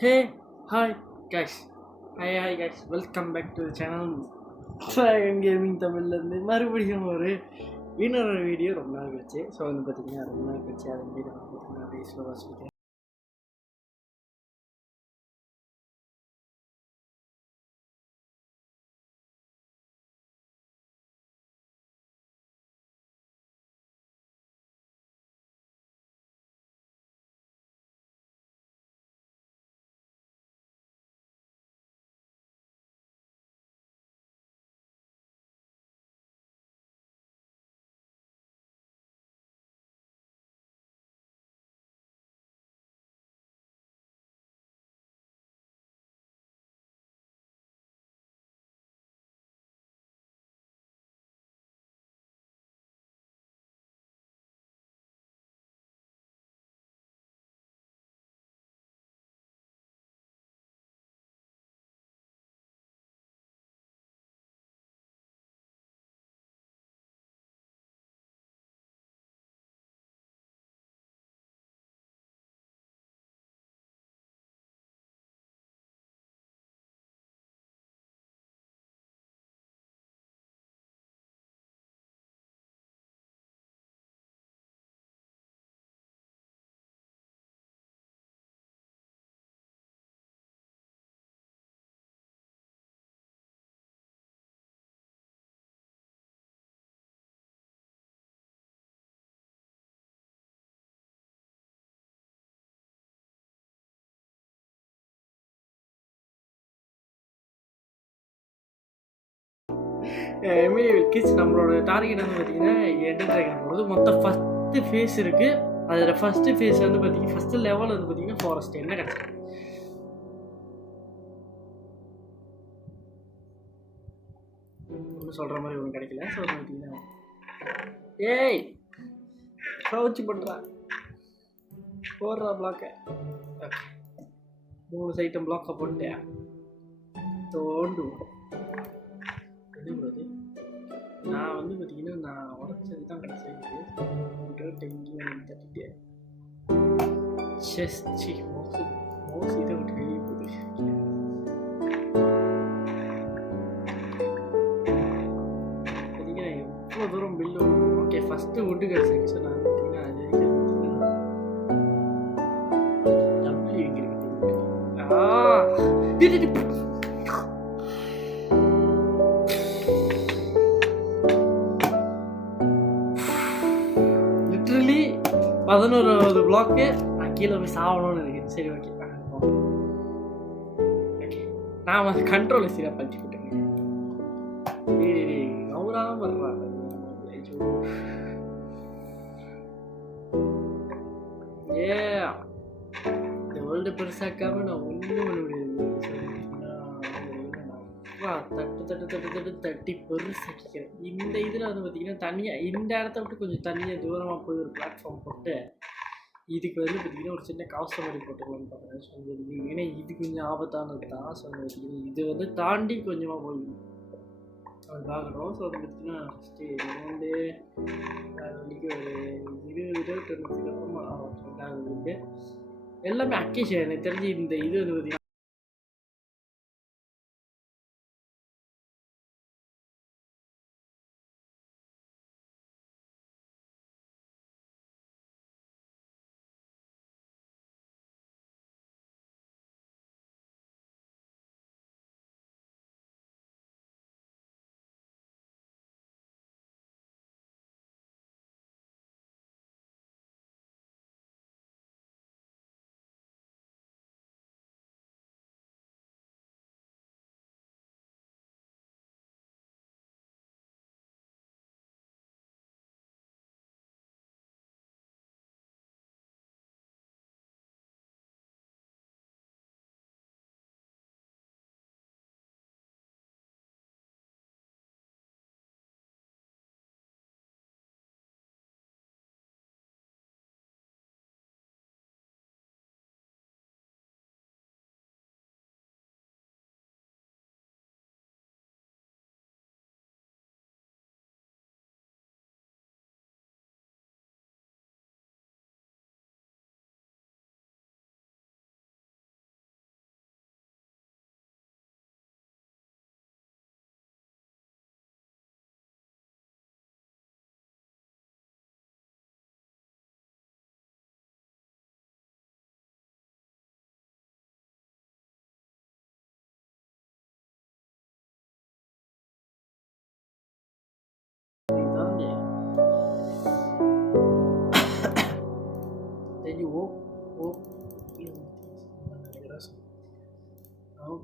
Hey, hi guys. Hi guys. Welcome back to the channel. Dragon Gaming தமிழ்லேருந்து மறுபடியும் இன்னொரு video ரொம்ப நாள் கழிச்சு. ஸோ வந்து பார்த்தீங்கன்னா ரொம்ப நாள் கழிச்சு அதை வீடியோ பார்த்தீங்கன்னா அப்படியே ஸ்லோவாக சொல்லிட்டேன். எமிலி கிட்ஸ் நம்மளோட டார்கெட் வந்து பார்த்தீங்கன்னா எண்டர் ட்ராகன் போகிறது மொத்தம் ஃபஸ்ட்டு ஃபேஸ் இருக்குது. அதில் ஃபஸ்ட்டு ஃபேஸ் வந்து பார்த்தீங்கன்னா ஃபஸ்ட்டு லெவல் வந்து பார்த்தீங்கன்னா ஃபாரஸ்ட் என்ன கிடச்சிருக்கு ஒன்றும் சொல்கிற மாதிரி ஒன்றும் கிடைக்கல. ஸோ பார்த்தீங்கன்னா ஏய் கவுச்சி பண்ணுறா போடுறா பிளாக்கை. ஓகே 3 சைட்டம் பிளாக்கை போட்டேன் தோண்டுவோம். நான் வந்து பார்த்தீங்கன்னா நான் உடச்சது தான் கிடச்சிருக்கு. தட்டிட்டு செஸ் சி மோசி மோசி இதை விட்டு வெளியே போகுது. பார்த்தீங்கன்னா எவ்வளோ தூரம் பில்லு. ஓகே ஃபஸ்ட்டு ஒட்டு கிடச்சிருக்கு. ஸோ நான் பார்த்தீங்கன்னா அது டபுள்யூ எங்கே இருக்குது. லிட்ரலி 11வது பிளாக்கு நான் கீழே போய் சாகணும்னு இருக்கேன். சரி ஓகே ஓகே நான் வந்து கண்ட்ரோலை சரியாக பறிச்சு விட்டுருங்க. அவராக வர்றாங்க ஏ இந்த வேர்ல்டு பெருசாக்காம நான் ஒன்றும் பண்ண முடியாது. தட்டு தட்டு தட்டு தட்டு தட்டி பெருசாக்கிக்கிறேன். இந்த இதில் வந்து பார்த்தீங்கன்னா தனியாக இந்த இடத்த விட்டு கொஞ்சம் தனியாக தூரமாக போய் ஒரு பிளாட்ஃபார்ம் போட்டு இதுக்கு வந்து பார்த்திங்கன்னா ஒரு சின்ன காஸ்ட் மாதிரி போட்டுக்கலாம்னு பார்க்குறேன். ஸோ ஏன்னா இது கொஞ்சம் ஆபத்தானது தான். ஸோ பார்த்திங்கன்னா இது வந்து தாண்டி கொஞ்சமாக போய் அது பார்க்கணும். ஸோ அது பார்த்திங்கன்னா ஃபஸ்ட்டு வந்து வரைக்கும் ஒரு 20-22 அப்புறமா எல்லாமே அக்கேஷன் எனக்கு தெரிஞ்சு இந்த இது வந்து பார்த்திங்கன்னா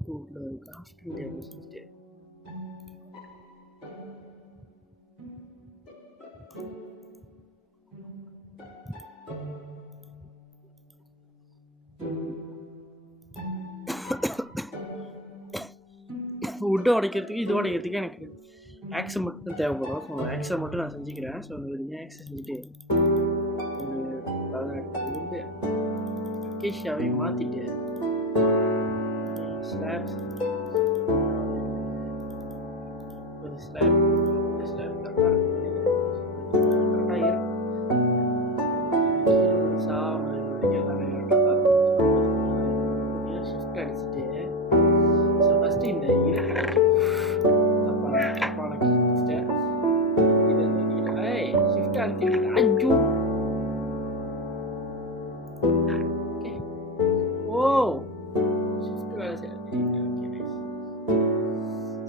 கூட்டில் ஒரு காஸ்டியூம் டேபிள் செஞ்சுட்டு வுட்டை உடைக்கிறதுக்கு இது உடைக்கிறதுக்கு எனக்கு ஆக்ஸை மட்டும் தேவைப்படும். ஸோ ஆக்ஸை மட்டும் நான் செஞ்சுக்கிறேன். ஸோ அந்த ஒரு ஆக்ஸை செஞ்சுட்டு ஒரு 18 வுட்டு அக்கேஷியாவையும் மாற்றிட்டு ஸ்லாப்ஸ் ஒரு ஸ்லாப் கரெக்டாக இருக்கும். எல்லாமே ஷிஃப்ட் அடிச்சுட்டு ஸோ ஃபஸ்ட்டு இந்த ஷிஃப்ட் அடிச்சுட்டு ஐயோ ஓகே ஓ ஷிஃப்ட் வேலை செய்யறது. Okay nice.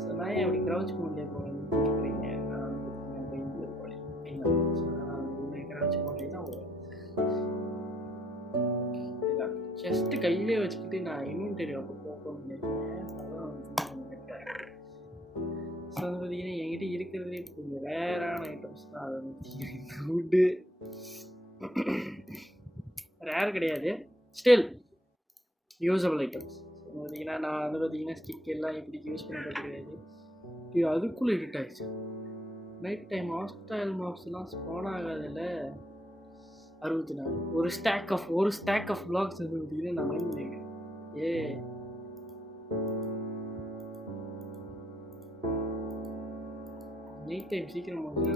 ஸோ நான் ஏன் அப்படி க்ரௌச் மோட்லேயே போகணும்னு கேட்குறீங்க. நான் வந்து போனேன் க்ரௌச் மோட்லேயே தான் போவேன். ஜஸ்ட்டு கையிலே வச்சுக்கிட்டு நான் இன்வென்டரி அப்போ ஓப்பன் பண்ணியிருக்கேன். அதான் வந்து ஸோ வந்து பார்த்தீங்கன்னா என்கிட்ட இருக்கிறதுலே கொஞ்சம் ரேரான ஐட்டம்ஸ் தான். அது வந்து இந்த வுட்டு ரேர் கிடையாது, ஸ்டில் யூஸபிள் ஐட்டம்ஸ். ஸோ பார்த்தீங்கன்னா நான் வந்து பார்த்தீங்கன்னா ஸ்டிக் எல்லாம் இப்படி யூஸ் பண்ணுறது கிடையாது. இது அதுக்குள்ளே இருட் ஆகிடுச்சு. நைட் டைம் ஹாஸ்டைல் மாப்ஸ்லாம் ஸ்பான் ஆகாதில்ல. 64 ஒரு ஸ்டாக் ஆஃப் பிளாக்ஸ் வந்து பார்த்தீங்கன்னா நான் மைண்ட் பண்ணியிருக்கேன். நைட் டைம் சீக்கிரம் வந்து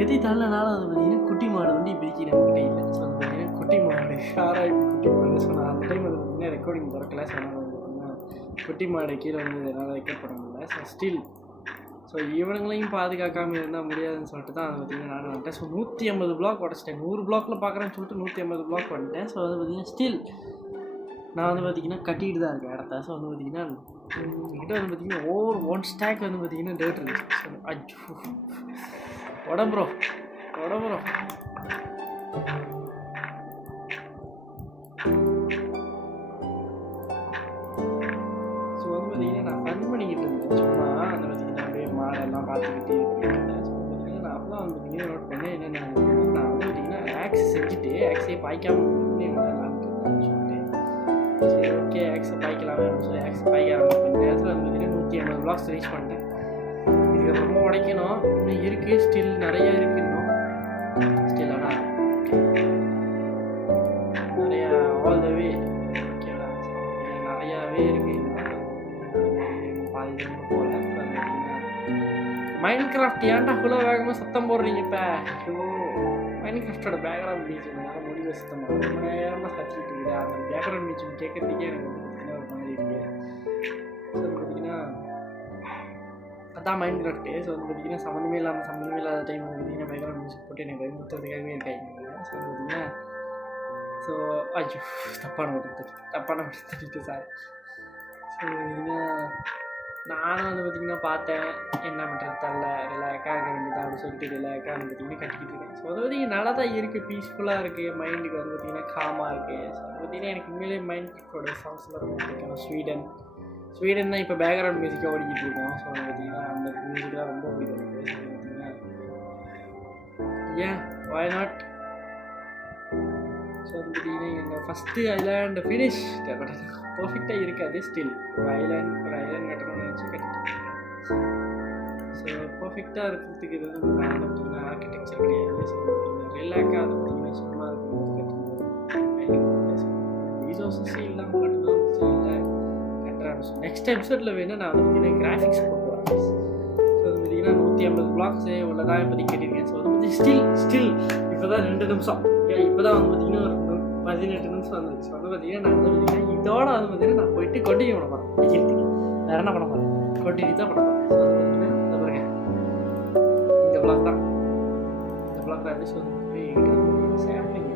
எது தள்ளனாலும் அது பார்த்தீங்கன்னா குட்டி மாடு வந்து இப்போதைக்கு நம்மகிட்ட இல்லை. ஸோ அது பார்த்தீங்கன்னா குட்டி மாடு ஆராய்ச்சி குட்டி மாடு. ஸோ நான் அந்த டைம் அது பார்த்தீங்கன்னா ரெக்கார்டிங் திறக்கல. ஸோ நான் பார்த்தீங்கன்னா குட்டி மாடு கீழே வந்து என்னால் ரெக்கார்ட் பண்ண முடியல. ஸோ ஸ்டில் ஸோ இவனுங்களையும் பாதுகாக்காமல் இருந்தால் முடியாதுன்னு சொல்லிட்டு தான் அதை பார்த்தீங்கன்னா நானும் வந்துட்டேன். So 150 black உடச்சிட்டேன். 100 பிளாக்கில் பார்க்குறேன்னு சொல்லிட்டு 150 பிளாக் வந்துட்டேன். ஸோ அது பார்த்தீங்கன்னா ஸ்டில் நான் வந்து பார்த்திங்கன்னா கட்டிகிட்டு தான் இருக்கேன் இடத்த. ஸோ வந்து பார்த்திங்கன்னா என்கிட்ட வந்து பார்த்திங்கன்னா ஓவர் 1 ஸ்டாக் வந்து பார்த்திங்கன்னா டேட் இருந்துச்சு. ஸோ அஜ்ஜோ உடம்புறோ ஸோ வந்து பார்த்திங்கன்னா நான் ஃபன் பண்ணிக்கிட்டு இருந்தேன். சும்மா அந்த பார்த்திங்கன்னா அப்படியே மாடெல்லாம் பார்த்துக்கிட்டு இருந்தேன். ஸோ பார்த்திங்கன்னா நான் அப்போ தான் வந்து பார்த்திங்கன்னா நோட் பண்ணேன் என்னென்ன நான் வந்து பார்த்திங்கன்னா ஆக்ஸ் செஞ்சுட்டு ஆக்ஸே பாய்க்காமல் சொல்லிட்டு சரி ஓகே ஆக்ஸை பாய்க்கலாமே அப்படின்னு சொல்லி ஆக்ஸ் பாய்க்க ஆரம்பிச்சு இந்த இடத்துல வந்து பார்த்திங்கன்னா 150 பிளாக்ஸ் ரீச் பண்ணிட்டேன். இதுக்கப்புறமா உடைக்கணும். இன்னும் இருக்குது, ஸ்டில் நிறையா இருக்குது. இன்னும் ஸ்டில் ஆனால் நிறையா ஆல் த வே ஓகேவா நிறையாவே இருக்குது. பாதி போல மைண்ட் கிராஃப்ட் ஏன்டா ஃபுல்லாக வேகமாக சத்தம் போடுறீங்க இப்போ? மைண்ட் கிராஃப்டோட பேக்ரவுண்ட் மியூசியம் என்னால் முடிவு சுத்தமாக ரொம்ப நேரமாக கத்திக்கிட்டு இருக்குது. அந்த பேக்ரவுண்ட் மியூசியம் கேட்கறதுக்கே எனக்கு வந்து பார்த்திங்கன்னா ஒரு மாதிரி இருக்குது. ஸோ பார்த்திங்கன்னா அதான் மைண்ட் கிராஃப்ட்டு. ஸோ வந்து பார்த்திங்கன்னா சம்மந்தமே இல்லாத டைம் வந்து பார்த்திங்கன்னா பேக்ரவுண்ட் மியூசிக் போட்டு எனக்கு பயமுறுத்துறதுக்காகவே இருக்காங்க. ஸோ பார்த்திங்கன்னா ஸோ ஐயோ தப்பான ஒரு தட்டிட்டு சார். ஸோ ஸோ நானும் வந்து பார்த்திங்கன்னா பார்த்தேன், என்ன பண்ணுறது தெரில, ரிலாக்ஸாக இருக்க வேண்டியதான் அப்படின்னு சொல்லிட்டு ரிலாக்ஸாக வந்து பார்த்திங்கன்னா கட்டிக்கிட்டு இருக்கேன். ஸோ அது பார்த்திங்கன்னா நல்லா தான் இருக்குது, பீஸ்ஃபுல்லாக இருக்குது, மைண்டுக்கு வந்து பார்த்திங்கன்னா காமாக இருக்குது. ஸோ அது பார்த்திங்கன்னா எனக்கு உண்மையிலேயே மைண்டோட சாங்ஸ்லாம் ரொம்ப பிடிக்கும். ஸ்வீடன் தான் இப்போ பேக்ரவுண்ட் மியூசிக்காக ஓடிக்கிட்டு இருக்கோம். ஸோ அது பார்த்திங்கன்னா அந்த மியூசிக்லாம் ரொம்ப பிடிக்கும் எனக்கு. ஸோ பார்த்திங்கன்னா ஏன் வாய் நாட். ஸோ அது பார்த்திங்கன்னா என்னோட ஃபஸ்ட்டு ஐலாண்ட் ஃபினிஷ் பர்ஃபெக்டாக இருக்காது. ஸ்டில் ஒரு ஐலாண்ட் கட்டணும்னு நினச்சி கட்டிட்டேன். ஸோ பர்ஃபெக்டாக இருக்கிறதுக்கு இது வந்து நான் பார்த்திங்கன்னா ஆர்கிடெக்சர் கிடையாது. ஸோ ரிலாக்ஸாக அது பார்த்திங்கன்னா சும்மா இருக்கிறது கட்டணும். ரிசோர்ஸஸே இல்லாமல் கட்டணும். இல்லை கட்டுறாங்க. நெக்ஸ்ட் எபிசோடில் வேணால் நான் வந்து பார்த்திங்கன்னா கிராஃபிக்ஸ் போட்டு வரேன். ஸோ அது பார்த்திங்கன்னா 150 பிளாக்ஸே உள்ளதான் இப்போதைக்கு கேட்டிருக்கேன். ஸோ அது பற்றி ஸ்டில் இப்போ தான் 2 நிமிஷம் இப்போ தான் வந்து பார்த்திங்கன்னா ஒரு 18 நிமிஷம் வந்துருக்கு. ஸோ வந்து பார்த்திங்கன்னா நான் வந்து பார்த்திங்கன்னா இதோட வந்து பார்த்திங்கன்னா நான் போயிட்டு கொண்டினியூ பண்ண போகிறேன். டிக்கிறதுக்கு வேறு என்ன பண்ண போகிறேன், கொண்டினியூ தான் பண்ண போகிறேன். ஸோ அது பார்த்திங்கன்னா இந்த பாருங்க இந்த பிளாக் தான் எப்படி சொல்லி சாப்ளிங்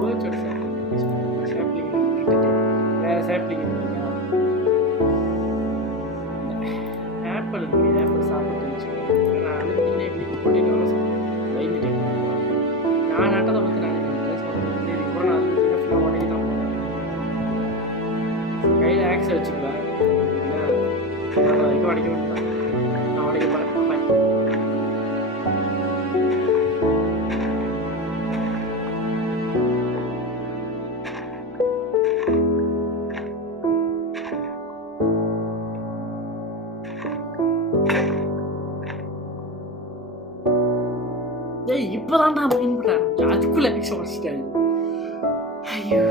பேர்ட்ஸோட சாப்ளிங் விட்டுட்டு வேறு சாப்ளிங் இல்லைங்க. ஆப்பிள் இருக்குது, ஆப்பிள் சாப்பிட்டு வச்சுக்கோங்க. நான் வந்து பார்த்திங்கன்னா எப்படி கொண்டினியூ வைந்துட்டேன். நான் நட்டதை பற்றி நான் இதுக்கப்புறம் நான் வந்து ஃபுல்லாக உடனே தான் போனேன். கையில் ஆக்ஸை வச்சுக்குவேன். நான் வரைக்கும் உடைக்க வேண்டியதான். நான் உடைக்க போகிறேன். இப்போதான் நான் மைண்ட் பண்ணேன், அதுக்குள்ள எக்ஸாம் வச்சுட்டேன். ஐயோ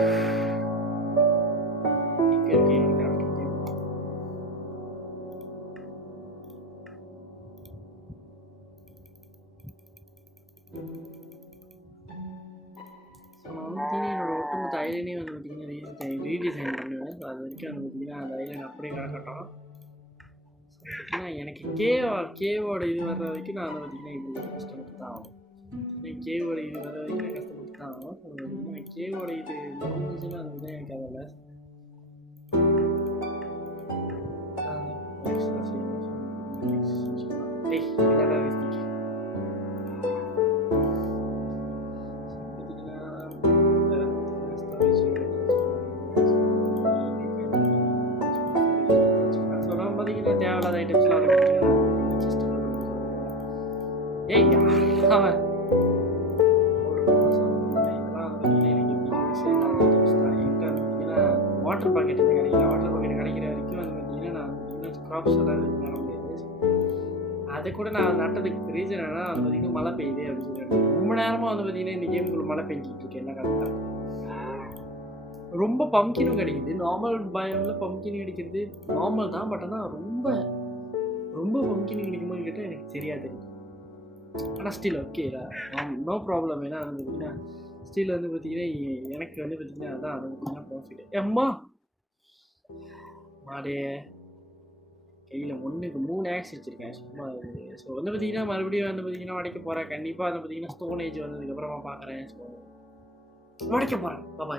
என்னோட ஒட்டுமொத்த ஐலைனே வந்து பார்த்திங்கன்னா ரீடிசைன் பண்ணுவேன். ஸோ அது வரைக்கும் வந்து பார்த்திங்கன்னா அந்த ஐலைன் அப்படியே கிடக்கட்டும். எனக்கு கேவோட இது வர்ற வரைக்கும் நான் வந்து பார்த்திங்கன்னா இப்படி கஷ்டப்பட்டு தான் ஆகும். கேவோட இது வர வரைக்கும் நான் கஷ்டப்பட்டு தான் ஆகும். கேவோட இது முடிஞ்சுன்னா அது வந்து எனக்கு அதில் பார்த்தீங்கன்னா தேவையில்லாத ஐட்டம்ஸ்லாம் அவன் வாட்டர் பாக்கெட் கிடைக்கல. வாட்டர் பாக்கெட் கிடைக்கிற வரைக்கும் வந்து பார்த்தீங்கன்னா நான் வந்து க்ராப்ஸ் எல்லாம் நட முடியாது. அதை கூட நான் நட்டதுக்கு ரீசன் என்னன்னா வந்து பார்த்திங்கன்னா மழை பெய்யுது அப்படின்னு சொல்லிட்டு ரொம்ப நேரமாக வந்து பார்த்திங்கன்னா இந்த கேமுக்குள்ள மழை பெஞ்சிட்டு இருக்கேன். என்ன கரெக்டாக ரொம்ப பம்கினும் கிடைக்குது. நார்மல் பயமில் பம்கின் கிடைக்கிறது நார்மல் தான். பட் ஆனால் ரொம்ப பம்கின் கிடைக்கும்போது கேட்டால் எனக்கு தெரியாது. ஆனால் ஸ்டில் ஓகே நோ ப்ராப்ளம். ஏன்னா வந்து பார்த்திங்கன்னா ஸ்டில் வந்து பார்த்திங்கன்னா எனக்கு வந்து பார்த்திங்கன்னா அதான் அது பார்த்திங்கன்னா ப்ராஃபிட். அம்மா மாடே கையில் 1க்கு 3 ஆக்ஸ் வச்சுருக்கேன் சும்மா. ஸோ வந்து பார்த்திங்கன்னா மறுபடியும் வந்து பார்த்திங்கன்னா உடைக்க போகிறேன். கண்டிப்பாக வந்து பார்த்திங்கன்னா ஸ்டோன் ஏஜ் வந்ததுக்கப்புறமா பார்க்குறேன். ஸோ உடைக்க போகிறேன். பாபா.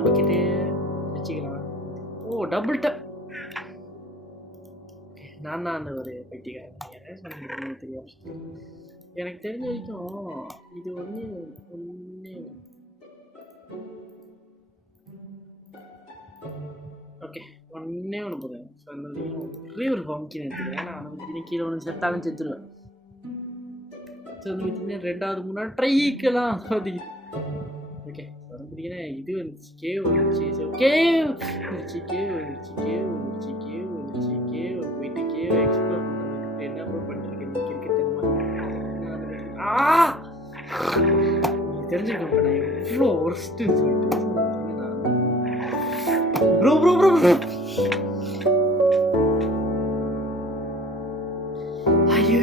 வாட்டர் பக்கெட்டு வச்சுக்கலாம். ஓ டபுள் டப். நான் தான் அந்த ஒரு பைத்தியக்காரன் சொன்னீங்க தெரியும். எனக்கு தெரிஞ்ச வரைக்கும் இது ஒன்று ஓகே ஒன்றே ஒன்று போதும். ஸோ அந்த ஒரே ஒரு பம்கின் எடுத்துக்கிறேன். நான் வந்து கீழே ஒன்று செத்தாலும் செத்துருவேன். ஸோ வந்து பார்த்தீங்கன்னா ரெண்டாவது மூணாவது ட்ரைக்கெல்லாம் ஓகே வந்து பார்த்தீங்கன்னா இது வந்துச்சு கேவ் வந்துச்சு. ஸோ கேவ் வந்துச்சு கேவ் போயிட்டு கேவ் எக்ஸ்ப்ளோர் பண்ணுறது என்ன ப்ரோ பண்ணிருக்கேன் கிரிக்கெட் தெரிஞ்சுக்கோங்க நான் எவ்வளோ ஒர்ஸ்ட்டுன்னு சொல்லிட்டு ப்ரோ ஐயோ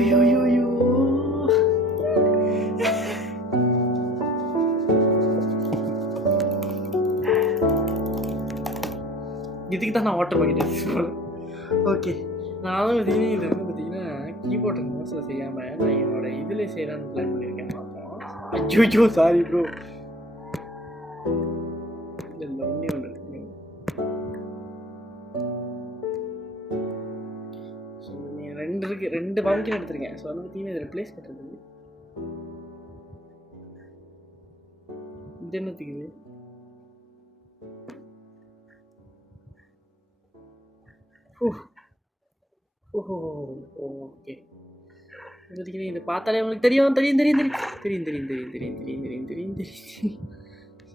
இதுக்கு தான் நான் வாட்டர் பக்கெட் ஓகே. நான் வந்து பார்த்தீங்கன்னா இது வந்து பார்த்தீங்கன்னா கீபோர்ட் அண்ட் மவுஸில் செய்யாமல் நான் என்னோட இதில் செய்யலான்னு பிளான் பண்ணியிருக்கேன். பார்ப்போம். ஐயோ சாரி ப்ரோ. இதில் ஒன்றே ஒன்று இருக்கு. ஸோ நீங்கள் ரெண்டு பம்கின் எடுத்துருக்கேன். ஸோ வந்து பார்த்தீங்கன்னா இதை ரிப்ளேஸ் பண்ணுறது இது என்னத்துக்கு இது ஓகே. பார்த்தீங்கன்னா இதை பார்த்தாலே உங்களுக்கு தெரியும். ஸோ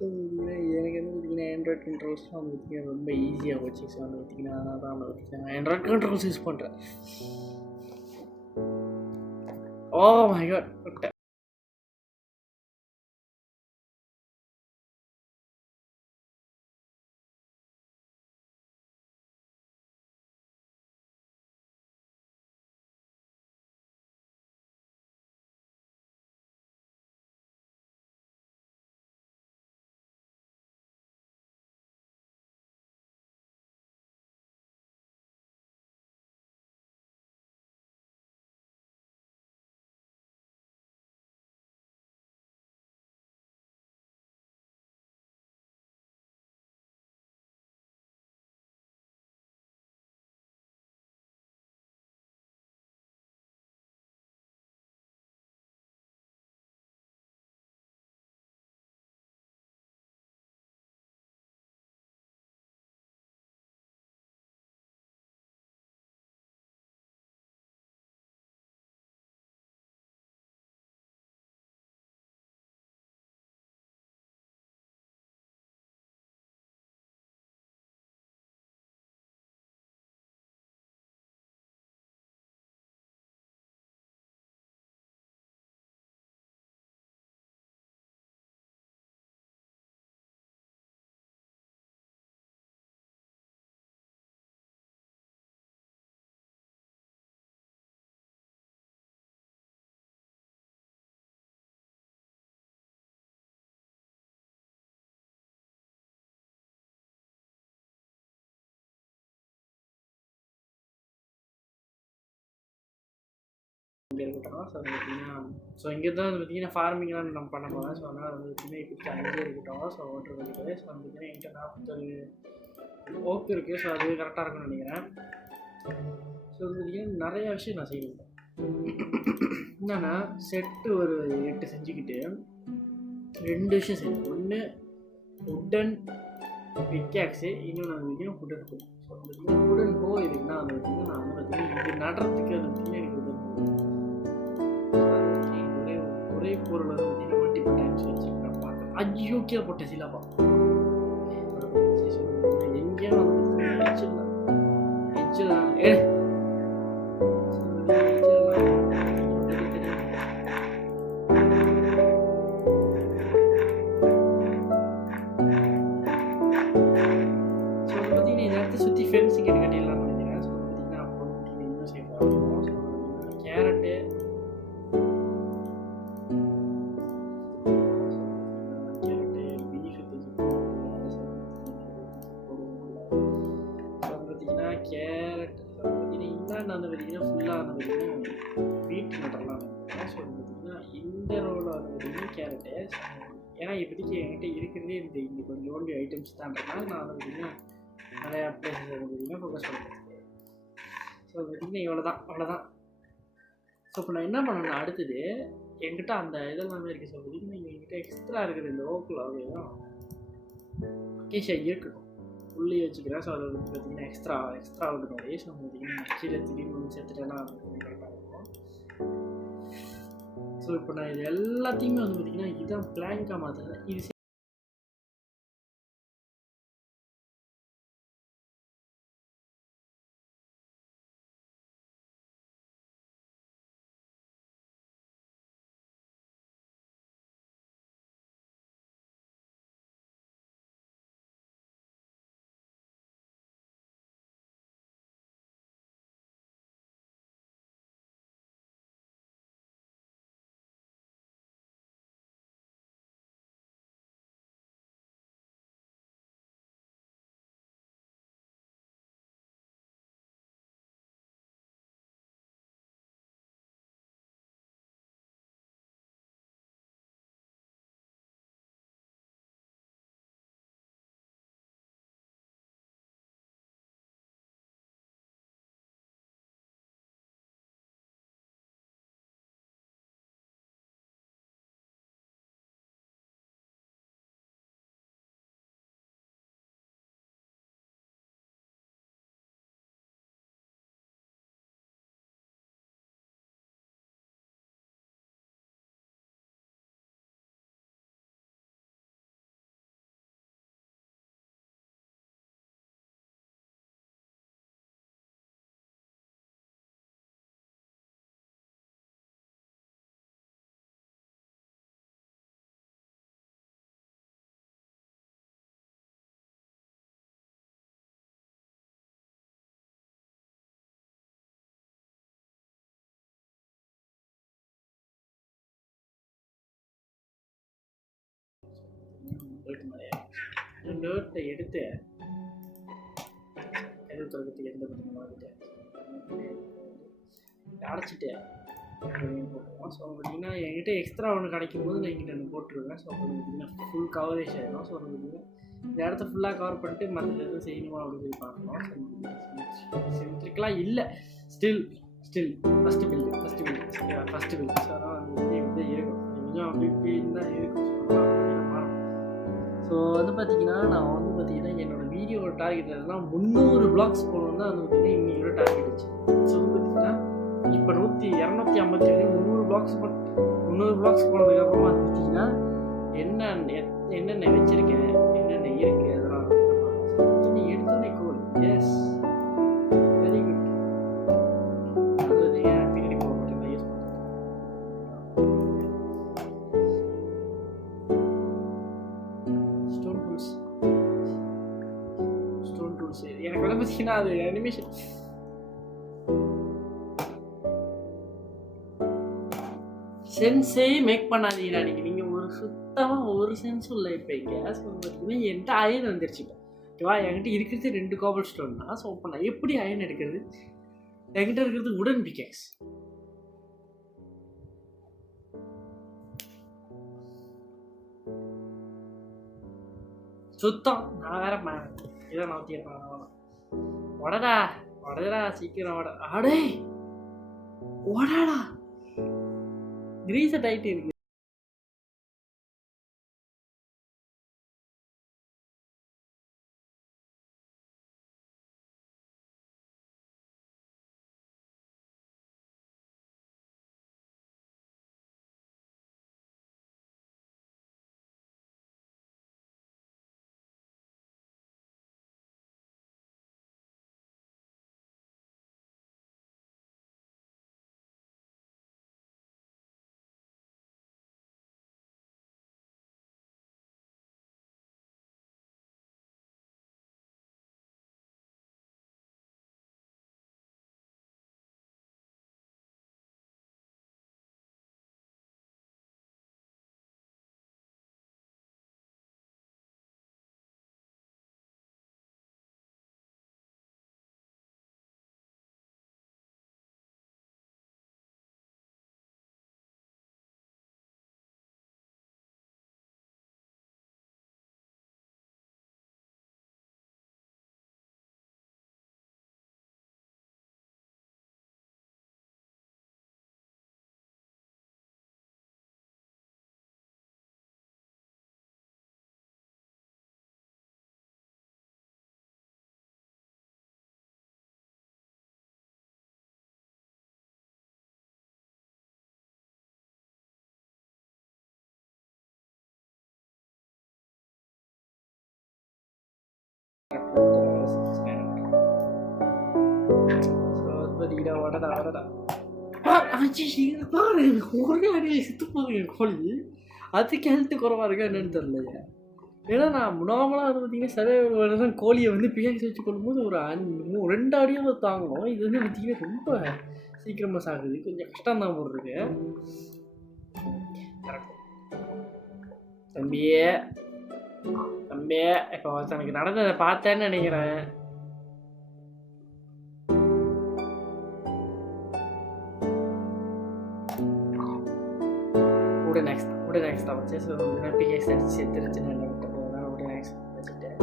பார்த்தீங்கன்னா எனக்கு வந்து பார்த்தீங்கன்னா ஆண்ட்ராய்ட் கண்ட்ரோல்ஸ்லாம் வந்து பார்த்தீங்கன்னா ரொம்ப ஈஸியாக போச்சு. ஸோ வந்து பார்த்தீங்கன்னா அதனால தான் வந்து பார்த்தீங்கன்னா நான் ஆண்ட்ராய்ட் கண்ட்ரோல்ஸ் யூஸ் பண்ணுறேன். Oh my God. இங்கே இருக்கட்டும். ஸோ பார்த்தீங்கன்னா ஸோ இங்கே தான் வந்து பார்த்தீங்கன்னா ஃபார்மிங்லாம் நம்ம பண்ண போகிறேன். ஸோ அதனால் வந்து பார்த்தீங்கன்னா இப்போ 5 இருக்கட்டும். ஸோ ஓட்டர் பண்ணிக்கிறேன். ஸோ வந்து பார்த்தீங்கன்னா என்கிட்ட 40 ஓக்கு இருக்குது. ஸோ அது கரெக்டாக இருக்குன்னு நினைக்கிறேன். ஸோ வந்து பார்த்தீங்கன்னா நிறையா விஷயம் நான் செய்யணும். என்னென்னா செட்டு ஒரு 8 செஞ்சுக்கிட்டு 2 விஷயம் செய்யணும். ஒன்று உட்டன் பிக்காக்ஸு, இன்னொன்று வந்து பார்த்தீங்கன்னா உடன் ஹோ. ஸோ வந்து பார்த்தீங்கன்னா உடன் ஹோ இதுக்குன்னா வந்து பார்த்தீங்கன்னா நான் வந்து பார்த்தீங்கன்னா இது நடுறதுக்கு வந்து பார்த்தீங்கன்னா எனக்கு உடன் ஒரே பொருள் வந்து பார்த்தீங்கன்னா மல்டிபிள் டைம்ஸ் வச்சு நான் பார்க்குறேன். ஐயோ கீழே போட்ட சிலாப்பா எங்கேயும் பார்த்தீங்கன்னா இந்த இடத்த சுற்றி ஃபென்ஸிங் கட்டிடலாம்னு நினைக்கிறேன். ஸோ பார்த்தீங்கன்னா அப்போ இன்னும் சேஃபாக இருக்கும். கேரட்டு கேரட் பார்த்தீங்கன்னா வந்து பார்த்தீங்கன்னா ஃபுல்லாக வந்து பார்த்தீங்கன்னா வீட்டு நட்டலாம். ஸோ பார்த்தீங்கன்னா இந்த ரோவில் வந்து பார்த்தீங்கன்னா கேரட்டு ஏன்னா இப்போதைக்கு என்கிட்ட இருக்கிறதே இந்த கொஞ்சோண்டு ஐட்டம்ஸ் தான்றதுனால நான் வந்து பார்த்திங்கன்னா நிறையா பிளேசஸ் வந்து பார்த்திங்கன்னா ஃபோக்கஸ் பண்ணுறேன். ஸோ பார்த்திங்கன்னா அவ்வளோதான். ஸோ இப்போ நான் என்ன பண்ணேன்னா அடுத்தது என்கிட்ட அந்த இதெல்லாமே இருக்குது. ஸோ பார்த்திங்கன்னா என்கிட்ட எக்ஸ்ட்ரா இருக்குது இந்த ஓக்கில் அப்படின்னா அக்கேஷியா இருக்கட்டும் உள்ளே வச்சுக்கிறேன். ஸோ அதை வந்து பார்த்திங்கன்னா எக்ஸ்ட்ரா விடணும். ஸோ பார்த்திங்கன்னா கீழே திடீர்னு சேர்த்துட்டேன்னா கரெக்டாக இருக்கும். ஸோ இப்போ நான் இது எல்லாத்தையுமே வந்து பார்த்திங்கன்னா இதுதான் பிளாங்காக மாற்றுறேன். இது நோட்டை எடுத்து எழுத்துறதுக்கு எந்த பண்ணுவாங்க அடைச்சிட்டு போட்டுருவோம். ஸோ பார்த்திங்கன்னா என்கிட்ட எக்ஸ்ட்ரா ஒன்று கிடைக்கும் போது நான் என்கிட்ட ஒன்று போட்டுருவேன். ஸோ அப்போ பார்த்திங்கன்னா ஃபுல் கவரேஜ் ஆகிடும். ஸோ பார்த்திங்கன்னா இந்த இடத்த ஃபுல்லாக கவர் பண்ணிட்டு மற்ற எதுவும் செய்யணுமா அப்படின்னு சொல்லி பார்க்கணும். ஸோ சிமெட்ரிக்கெலாம் இல்லை, ஸ்டில் ஃபஸ்ட்டு பில்டு. ஸோ அதனால் வந்து இப்படி இருக்கும், கொஞ்சம் அப்படி இப்படின்னு தான் இருக்கும். ஸோ வந்து பார்த்திங்கன்னா நான் வந்து பார்த்திங்கன்னா என்னோடய வீடியோட டார்கெட் எல்லாம் 300 பிளாக்ஸ் போகணுன்னு தான் வந்து பார்த்திங்கன்னா இன்றைக்கோட டார்கெட் வச்சு. ஸோ வந்து பார்த்திங்கன்னா இப்போ 257 300 பிளாக்ஸ் போனதுக்கப்புறமா வந்து பார்த்திங்கன்னா என்னென்ன வச்சுருக்கேன், என்னென்ன இருக்குது அதெல்லாம் நீ எடுத்தோன்னே கோல். S, very good. அது வந்து ஏன் பின்னாடி போக மாட்டேன் யூஸ் பண்ணுறேன். ஸ்டோன் டூல்ஸ் எனக்கு வந்து பார்த்தீங்கன்னா அது அனிமேஷன் சென்ஸே மேக் பண்ணாதீங்கடா நீங்கள் ஒரு சுத்தமாக ஒரு சென்ஸும் இல்லை. இப்போ கேஸ் பார்த்தீங்கன்னா என்கிட்ட அயன் வந்துருச்சுப்பேன். ஓகேவா, என்கிட்ட இருக்கிறது 2 காபல் ஸ்டோன் தான். ஸோ இப்போ நான் எப்படி அயன் எடுக்கிறது? என்கிட்ட இருக்கிறது உடன் பிகேக்ஸ். சுத்தம் நான் வேற இதை மாற்றிடுறேன். உடடா சீக்கிரம் உடடா ரீசெட் ஆகிட்டு இருக்கு. அடிடா வடடா பாரு ஒரே அடியில் செத்து போகுதுங்க கோழி. அதுக்கு ஹெல்த்து குறவாக இருக்கா என்னன்னு தெரியலைங்க. ஏன்னா நான் நார்மலாக வந்து பார்த்தீங்கன்னா சர்வைவல் கோழியை வந்து பிகாக்ஸ் வச்சு கொள்ளும்போது ஒரு 2 அடியாக தாங்கணும். இது வந்து பார்த்தீங்கன்னா ரொம்ப சீக்கிரமாக சாகுது. கொஞ்சம் கஷ்டம் தான் போடுறதுக்கு. தம்பியே இப்போ எனக்கு நடந்ததை பார்த்தேன்னு நினைக்கிறேன். next அவன் சேஸ் பிகேஸ் அடிச்சு செத்துருச்சு. நான் விட்டு போகிறேன். விட நெக்ஸ்ட் வச்சுட்டேன்.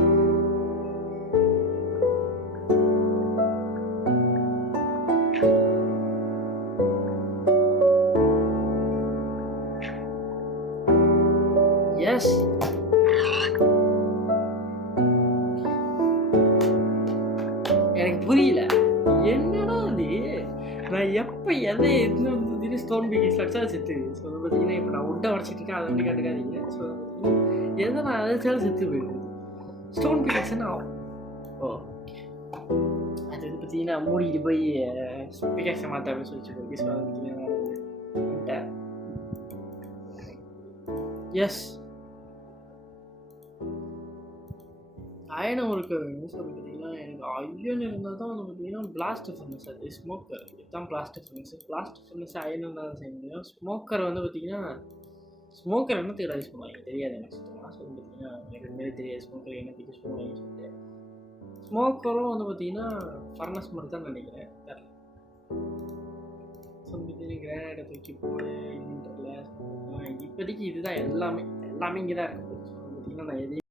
எஸ் எனக்கு புரியல என்னடா அது. நான் எப்போ எதை எதுன்னு வந்து ஸ்டோன் பிகேஸ் அடிச்சா செத்து. ஸோ அதை பார்த்தீங்கன்னா இப்போ நான் உட்டை உடச்சிட்டு இருக்கேன். அதை வந்து கட்டுக்காதீங்க. ஸோ எதை நான் அதைச்சாலும் செத்து போயிடுது. ஸ்டோன் பிகேஸ்னா ஓ அது வந்து பார்த்தீங்கன்னா மூடிட்டு போய் பிகேஸை மாற்ற அப்படின்னு சொல்லிச்சு போய். ஸோ அதை பார்த்தீங்கன்னா எஸ் அயனம் இருக்கு. என்ன சொல்லி பார்த்தீங்கன்னா எனக்கு அயன் இருந்தால் தான் வந்து பார்த்தீங்கன்னா பிளாஸ்ட் ஃபர்னஸ். அது ஸ்மோக்கர் இதுதான் பிளாஸ்ட் ஃபர்னஸ். பிளாஸ்ட் ஃபர்னஸ் அயனம் தான் செய்ய முடியும். ஸ்மோக்கர் வந்து பார்த்தீங்கன்னா ஸ்மோக்கர் என்ன யூஸ் பண்ணுவாங்க தெரியாது எனக்கு சுத்தமாக. சொல்லி பார்த்தீங்கன்னா எனக்கு மாரி தெரியாது ஸ்மோக்கர் என்ன யூஸ் பண்ணுவாங்கன்னு சொல்லிட்டு. ஸ்மோக்கரும் வந்து பார்த்தீங்கன்னா ஃபர்னஸ் மாதிரி தான் நினைக்கிறேன். சொல்லி பார்த்தீங்கன்னா கிரானைடை தூக்கி போடு இல்லைன்றல இப்போதைக்கு இதுதான் எல்லாமே இங்கே தான் இருக்குது. சொல்லி பார்த்தீங்கன்னா நான் எதையும்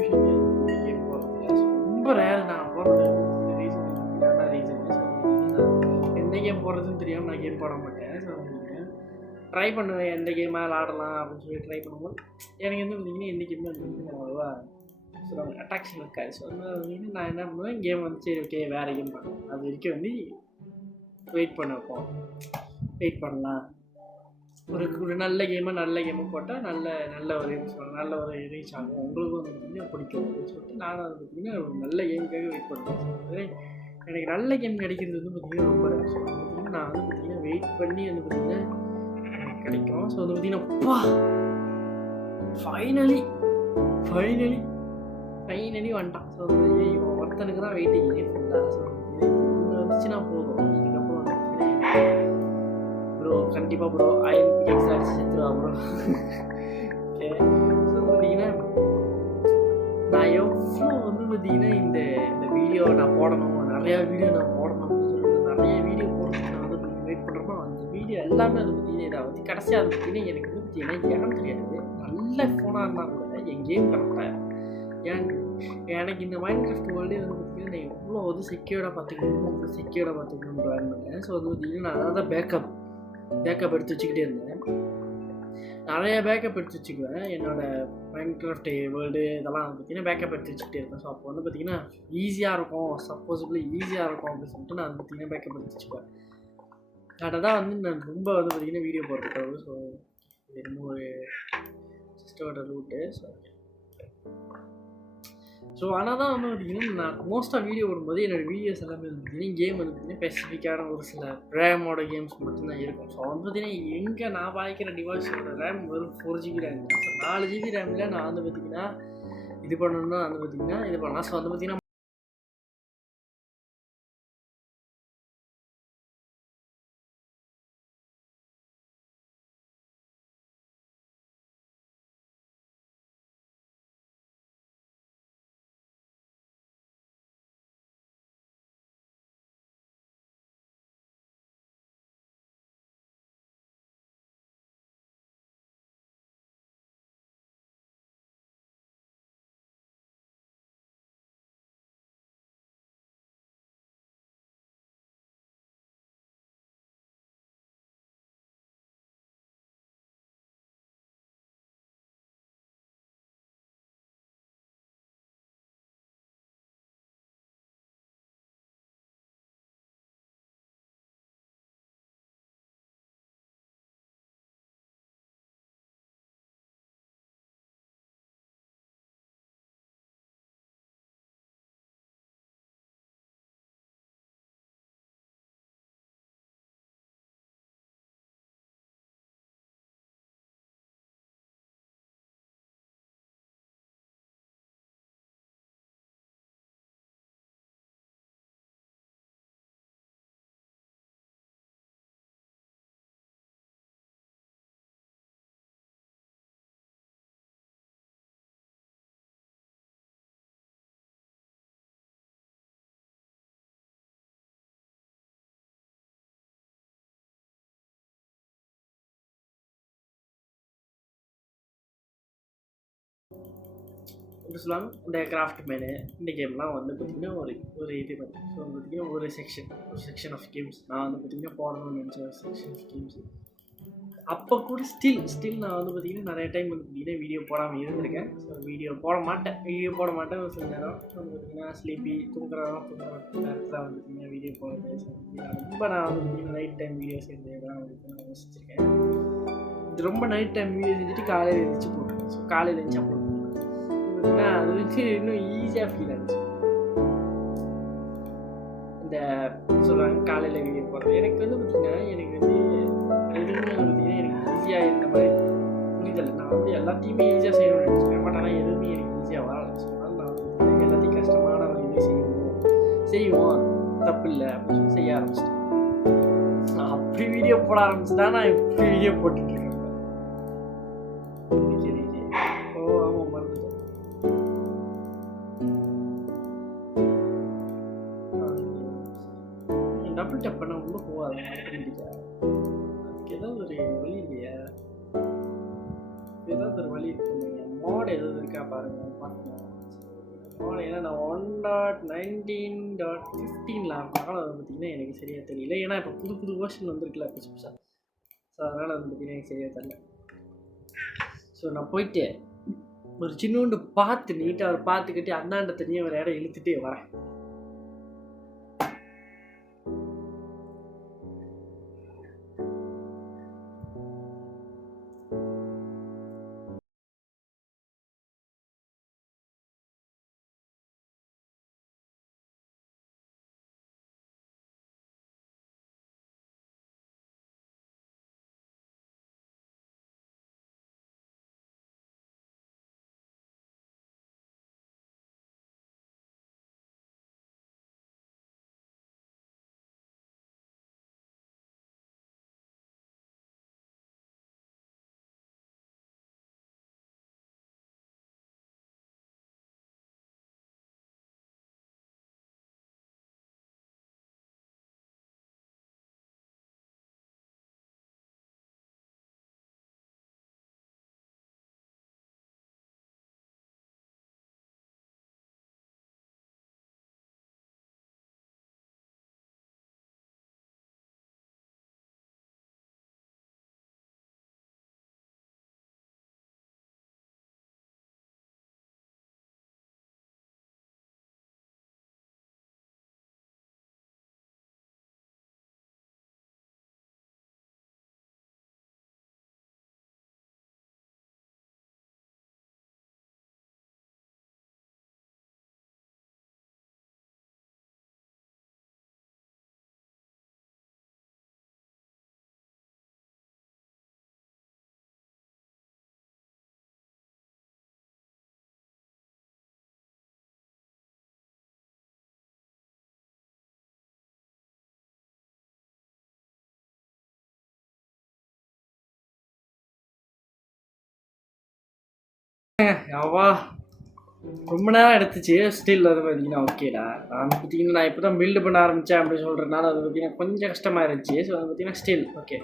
கேம் போகிறதில்ல. ரொம்ப ரேர் நான் போகிறது. ரீசன் எந்த கேம் போடுறதுன்னு தெரியாமல் நான் கேம் போட மாட்டேன். ஸோ ட்ரை பண்ணுவேன் எந்த கேமாக விளாடலாம் அப்படின்னு சொல்லி ட்ரை பண்ணும்போது எனக்கு வந்து பார்த்தீங்கன்னா எந்த கேமே வந்து அவ்வளோவா சொல்லுவாங்க அட்ராக்ஷன் இருக்காது. ஸோ வந்து நான் என்ன பண்ணுவேன் கேம் வந்து சரி ஓகே வேறு கேம் பண்ணுவேன். அது வரைக்கும் வந்து வெயிட் பண்ண வைப்போம். வெயிட் பண்ணலாம். ஒரு நல்ல கேமை போட்டால் நல்ல ஒரு ரீச் ஆகும். உங்களுக்கும் வந்து பார்த்திங்கன்னா பிடிக்கும் அப்படின்னு சொல்லிட்டு நானும் வந்து பார்த்திங்கன்னா ஒரு நல்ல கேமுக்காக வெயிட் பண்ணுவேன். எனக்கு நல்ல கேம் கிடைக்கிறது வந்து பார்த்திங்கன்னா ரொம்ப பார்த்திங்கன்னா நான் வந்து பார்த்திங்கன்னா வெயிட் பண்ணி வந்து பார்த்திங்கன்னா கிடைக்கும். ஸோ வந்து பார்த்திங்கன்னா ஃபைனலி வந்துட்டான். ஸோ வந்து இவன் ஒருத்தனுக்கு தான் வெயிட்டிங் ஃபுல்லாக. ஸோ வந்துச்சுன்னா போதும். இதுக்கப்புறம் ப்ரோ கண்டிப்பாக ப்ரோ அயன் பிகேக்ஸ் அடிச்சு செத்துருவா ப்ரோ. ஓகே ஸோ பார்த்தீங்கன்னா நான் எவ்வளோ வந்து பார்த்தீங்கன்னா இந்த வீடியோ நான் போடணும் நிறையா வீடியோ நான் போடணும் அப்படின்னு சொல்லிட்டு நிறைய வீடியோ போடணும் நான் வந்து வெயிட் பண்ணுறப்போ அந்த வீடியோ எல்லாமே அதை பார்த்தீங்கன்னா இதை வந்து கடைசியாக அதை பார்த்தீங்கன்னா எனக்கு வந்து பார்த்தீங்கன்னா ஏன்னு தெரியாது. நல்ல ஃபோனாக இருந்தால் கூட என் கேம் கரெக்டாக எனக்கு இந்த மைண்ட் கிராஃப்ட் வேர்ல்டே வந்து பார்த்திங்கன்னா நான் எவ்வளோ வந்து செக்யூர்டாக பார்த்துக்கணும்னு பிளான் பண்ணேன். ஸோ வந்து பார்த்திங்கன்னா நான் அதான் பேக்கப் எடுத்து வச்சுக்கிட்டே இருந்தேன். நிறைய பேக்கப் எடுத்து வச்சுக்குவேன். என்னோடய மைன்கிராஃப்ட் வேர்ல்டு இதெல்லாம் வந்து பார்த்திங்கன்னா பேக்கப் எடுத்து வச்சுக்கிட்டே இருப்பேன். ஸோ அப்போ வந்து பார்த்திங்கன்னா ஈஸியாக இருக்கும், சப்போஸிபிளி ஈஸியாக இருக்கும் அப்படின்னு சொல்லிட்டு நான் வந்து பார்த்திங்கன்னா பேக்கப் எடுத்து வச்சுக்குவேன். அதை தான் வந்து நான் ரொம்ப வந்து பார்த்திங்கன்னா வீடியோ போடுறதுக்காக. ஸோ இது ரொம்ப ஒரு சிஸ்டரோட ரூட்டு. ஸோ ஆனால் தான் வந்து பார்த்திங்கன்னா நான் மோஸ்ட்டாக வீடியோ போடும்போது என்னோடய வீடியோஸ் எல்லாமே வந்து பார்த்திங்கன்னா கேம் வந்து பார்த்திங்கன்னா ஸ்பெசிஃபிக்கான ஒரு சில ரேமோட கேம்ஸ் மட்டும்தான் இருக்கும். ஸோ வந்து பார்த்திங்கன்னா எங்கே நான் பாய்க்கிற டிவைஸோட ரேம் வெறும் 4 GB ரேம் தான். ஸோ 4 GB ரேமில் நான் வந்து பார்த்திங்கன்னா இது பண்ணணும்னா வந்து பார்த்திங்கன்னா இது பண்ணலாம். ஸோ வந்து பார்த்திங்கன்னா எப்படி சொல்லலாம், இந்த கிராஃப்ட் மேனு இந்த கேம்லாம் வந்து பார்த்திங்கன்னா ஒரு இது வந்து ஸோ பார்த்திங்கன்னா ஒரு செக்ஷன் ஆஃப் கேம்ஸ் நான் வந்து பார்த்திங்கன்னா போடணும்னு நினச்ச ஒரு செக்ஷன் ஆஃப் கேம்ஸ். அப்போ கூட ஸ்டில் நான் வந்து பார்த்திங்கன்னா நிறைய டைம் வந்து பார்த்திங்கன்னா வீடியோ போடாமல் இருந்திருக்கேன். ஸோ வீடியோ போட மாட்டேன் ஒரு சில நேரம் வந்து பார்த்திங்கன்னா ஸ்லீப்பி தூங்குற நேரத்தில் வந்து பார்த்திங்கன்னா வீடியோ போடுறது. ஸோ ரொம்ப நான் வந்து பார்த்திங்கன்னா நைட் டைம் வீடியோ செஞ்சு தான் வந்து நான் யோசிச்சிருக்கேன். இது ரொம்ப நைட் டைம் வீடியோ செஞ்சுட்டு காலையில் எழுந்திரிச்சு போட்டுருக்கேன். ஸோ காலையில் எழுந்திரிச்சா போட்டு அது வச்சு இன்னும் ஈஸியாக ஃபீல் ஆச்சு. இந்த சொல்கிறாங்க காலையில் வீடியோ போடுறது எனக்கு வந்து பார்த்திங்கன்னா எனக்கு வந்து எதுவுமே பார்த்திங்கன்னா எனக்கு ஈஸியாக இருந்த மாதிரி புரிதல். நான் வந்து எல்லாத்தையுமே ஈஸியாக செய்யணும்னு நினச்சிருக்கேன். பட் ஆனால் எதுவுமே எனக்கு ஈஸியாக வரலை. அதனால் நான் வந்து எல்லாத்தையும் கஷ்டமான ஒரு இது செய்வோம் தப்பு இல்லை அப்படின்னு சொல்லி செய்ய ஆரம்பிச்சிட்டேன். நான் அப்படி வீடியோ போட ஆரம்பிச்சுட்டா நான் இப்படி வீடியோ போட்டுட்ருக்கேன். டபுள் டப் பண்ண உள்ளே போகாது ஆட்டோமேட்டிக்காக. அதுக்கு ஏதாவது ஒரு வழி இல்லையா? ஏதாவது ஒரு வழி இருக்குங்க. மோட் ஏதாவது இருக்கா பாருங்கள் பார்க்கணும். மோட் ஏன்னா நான் 1.19.15 அதனால் அது பார்த்திங்கன்னா எனக்கு சரியாக தெரியல. ஏன்னா இப்போ புது வேர்ஷன் வந்துருக்குல்ல புதுசாக. ஸோ அதனால் வந்து பார்த்திங்கன்னா எனக்கு சரியாக தெரியல. ஸோ நான் போயிட்டு ஒரு சின்னோண்டு பார்த்து நீட்டாக அவர் பார்த்துக்கிட்டு அந்தாண்ட தனியாக ஒரு இடம் இழுத்துட்டே வரேன். அவ்வா ரொம்ப நேரம் எடுத்துச்சு. ஸ்டில் அது பார்த்தீங்கன்னா ஓகேடா. நான் பார்த்தீங்கன்னா நான் இப்போ தான் பில்டு பண்ண ஆரம்பித்தேன் அப்படின்னு சொல்கிறதுனால அது பார்த்தீங்கன்னா கொஞ்சம் கஷ்டமாக இருந்துச்சு. ஸோ அது பார்த்தீங்கன்னா ஸ்டில் ஓகே.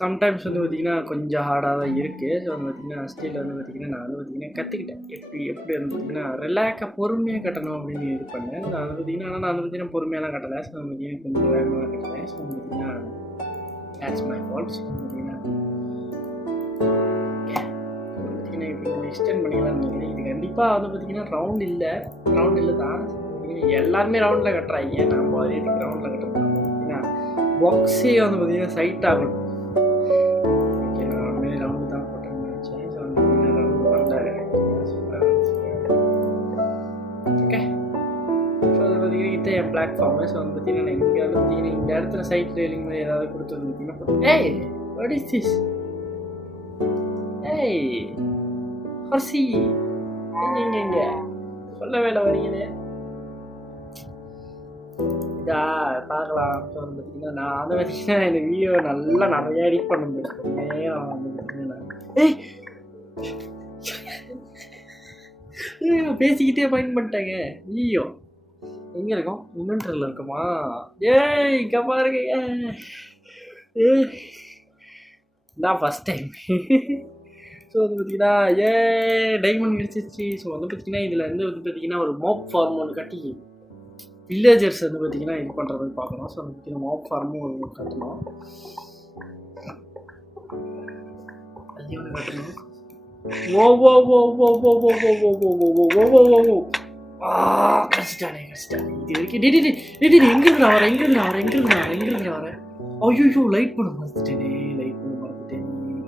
சம்டைம்ஸ் வந்து பார்த்திங்கன்னா கொஞ்சம் ஹார்டாக தான் இருக்குது. ஸோ வந்து பார்த்திங்கன்னா ஸ்டில் வந்து பார்த்திங்கன்னா நான் வந்து பார்த்திங்கன்னா கற்றுக்கிட்டேன் எப்படி வந்து பார்த்திங்கன்னா ரிலாக்ஸாக பொறுமையாக கட்டணும் அப்படின்னு இது பண்ணேன். நான் வந்து பார்த்திங்கன்னா ஆனால் நான் வந்து பார்த்திங்கன்னா பொறுமையாலாம் கட்டலை. ஸோ வந்து பார்த்திங்கன்னா கொஞ்சம் வேகமாக கட்டுறேன். ஸோ வந்து பார்த்திங்கன்னா that's my fault. ஸோ வந்து பார்த்திங்கன்னா இப்போ எக்ஸ்டெண்ட் பண்ணிக்கலாம்னு நினைக்கிறேன். இது கண்டிப்பாக வந்து பார்த்திங்கன்னா ரவுண்ட் இல்லை தான். எல்லாருமே ரவுண்டில் கட்டுறாங்க. நம்ம அதே ரவுண்டில் கட்டுறோம் பார்த்திங்கன்னா பாக்ஸே வந்து பார்த்திங்கன்னா சைட் ஆகணும். ஓகே நான் உண்மையிலே ரவுண்டு தான் போட்டேன்னு நினச்சேன். ஸோ வந்து பார்த்திங்கன்னா ரவுண்டு வரல. ஓகே ஸோ அது பார்த்திங்கன்னா இதான் என் பிளாட்ஃபார்மு. ஸோ வந்து பார்த்திங்கன்னா இங்கே வந்து பார்த்திங்கன்னா இந்த இடத்துல சைட் ரெயிலிங் மாதிரி ஏதாவது கொடுத்து வந்து பார்த்திங்கன்னா ஏய் வாட் இஸ் திஸ் ஏய் ஹர்ஷி எங்க சொல்ல வேலை வரீங்களே இதா பார்க்கலாம். ஸோ வந்து பார்த்திங்கன்னா நான் வந்து பார்த்திங்கன்னா இந்த வீடியோ நல்லா நிறையா எடிட் பண்ண முடியும். வந்து பார்த்திங்கன்னா ஏய் பேசிக்கிட்டே பாயிண்ட் பண்ணிட்டேங்க. ஐயோ எங்கே இருக்கோம்? இன்வென்டரில் இருக்குமா? ஏய் இங்கே பாருங்க. நான் ஃபஸ்ட் டைம். ஸோ வந்து பார்த்திங்கன்னா டைமண்ட் கிடச்சிருச்சு. ஸோ வந்து பார்த்திங்கன்னா இதில் வந்து பார்த்திங்கன்னா ஒரு மாப் ஃபார்ம் ஒன்று கட்டி வில்லேஜர்ஸ் வந்து பார்த்திங்கன்னா இது பண்ணுற மாதிரி பார்க்கணும். ஸோ வந்து பார்த்திங்கன்னா மாப் ஃபார்மும் ஒரு கட்டணும். அது ஒன்று கட்டணும். ஓ ஓ ஓ ஓ ஓ ஓ ஓ ஓ ஓ ஓ ஓ ஓ ஓ ஓ கடிச்சிட்டானே. இது வரைக்கும் எங்கிருந்து வரேன். ஐயோ லைட் பண்ண மறந்துட்டேனே.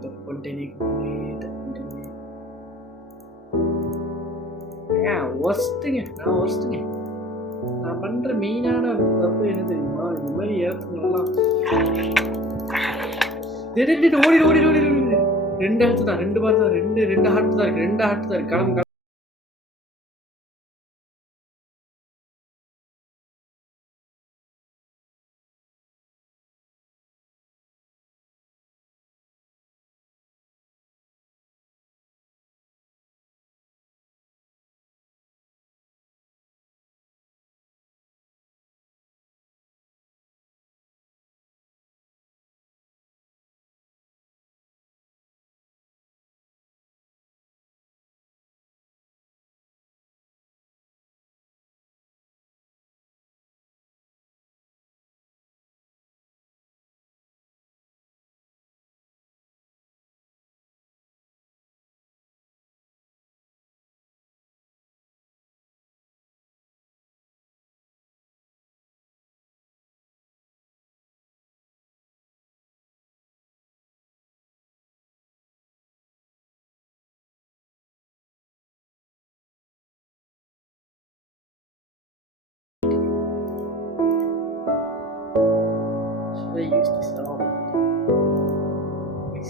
தப்பு பண்ணிட்டேனே. ஒர்ஸ்ட்டுங்க. நான் பண்ணுற மெயினான தப்பு என்ன தெரியுமா? இந்த மாதிரி இடத்துலலாம் ஓடி 2 இடத்து தான் 2 பார் தான் 2 ஹார்ட் தான் இருக்கு. கிளம்பு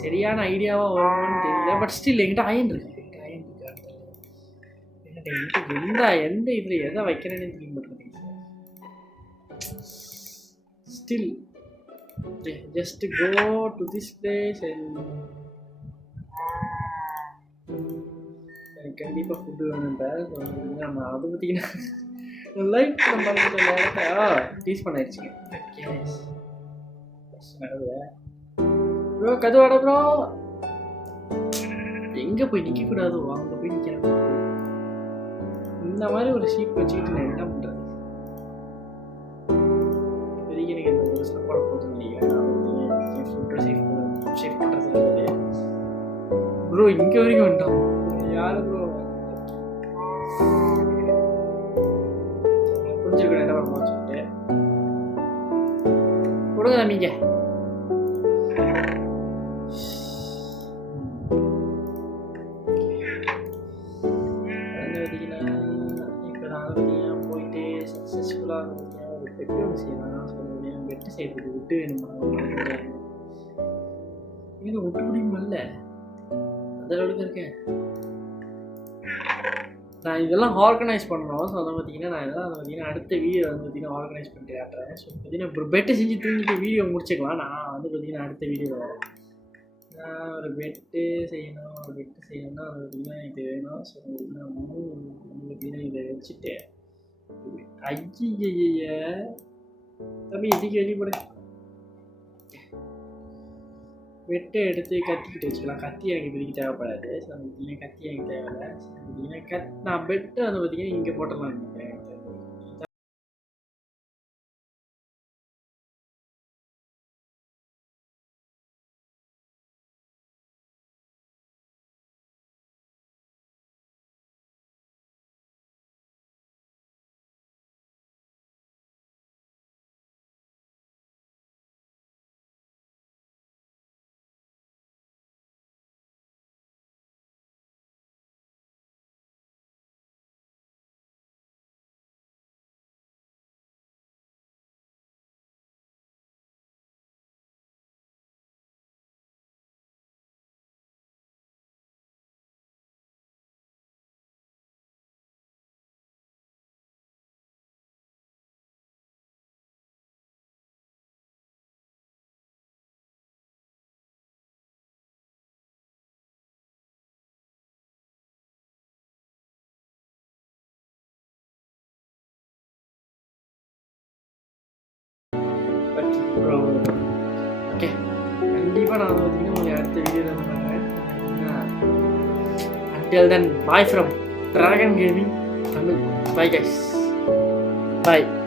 சரியான ஐடியாவாக வருமானு தெரியல. பட் ஸ்டில் என்கிட்ட அயன் இருக்கு. எந்த இதில் எதை வைக்கிறேன்னு தெரிய மாட்டேங்குது. Still just go to this place and எனக்கு கண்டிப்பாக ஃபுட்டு வேணும்ப்பா. நம்ம அதை பார்த்தீங்கன்னா லைட் நம்ம டீஸ் பண்ணிடுச்சுங்க. ப்ரோ கதுவாடா ப்ரோ எங்கே போய் நிற்கக்கூடாது. அங்கே போய் நிற்கிறேன். இந்த மாதிரி ஒரு ஷீப் வச்சுக்கிட்டு நான் என்ன பண்ணுறது? பெரிய எனக்கு இந்த ஒரு சாப்பாடு போட்டு நினைக்கிறேன். ஃபுட்டை சேஃப் பண்ணுறது ப்ரோ. இங்கே வரைக்கும் வந்துட்டோம். யாரு ப்ரோ புரிஞ்சுருக்கேன் என்ன பண்ண சொல்லிட்டு கொடுங்க தம்பிங்க. இப்போ நான் போயிட்டு சக்ஸஸ்ஃபுல்லாக ஒரு பெட்டு ஒன்று செய்யலாம். சொல்லுவேன் பெட்டு செய்யறதுக்கு விட்டு வேணுமா? எனக்கு விட்டு முடியுமில்ல அந்த அளவுக்கு இருக்கேன். நான் இதெல்லாம் ஆர்கனைஸ் பண்ணணும். ஸோ அதை பார்த்தீங்கன்னா நான் இதெல்லாம் பார்த்தீங்கன்னா அடுத்த வீடியோ வந்து பார்த்தீங்கன்னா ஆர்கனைஸ் பண்ணிட்டு காட்டுறேன். ஸோ பார்த்தீங்கன்னா இப்போ பெட்டு செஞ்சு தூங்கிட்டு வீடியோ முடிச்சுக்கலாம். நான் வந்து பார்த்தீங்கன்னா அடுத்த வீடியோ நான் ஒரு பெட்டு செய்யணும், ஒரு பெட்டு செய்யணும்னா அது பார்த்தீங்கன்னா இது வேணும். ஸோ நான் உங்களுக்கு இதை வச்சுட்டேன். ஐயய்ய தம்பி எதுக்கு வெளியே போட வெட்டை எடுத்து கத்திக்கிட்டு வச்சுக்கலாம். கத்தி எனக்கு இப்போதைக்கு தேவைப்படாது. ஸோ பார்த்தீங்கன்னா கத்தி எனக்கு தேவையில்லை. ஸோ பார்த்தீங்கன்னா நான் பெட்டை வந்து பார்த்தீங்கன்னா இங்கே போட்டலாம் நினைக்கிறேன். ஓகே கண்டிப்பாக நான் வந்து பார்த்தீங்கன்னா உங்களுக்கு அடுத்த வீடியோவில் பண்ணுறேன். Until then, bye from Dragon Gaming Tamil. Bye guys. Bye.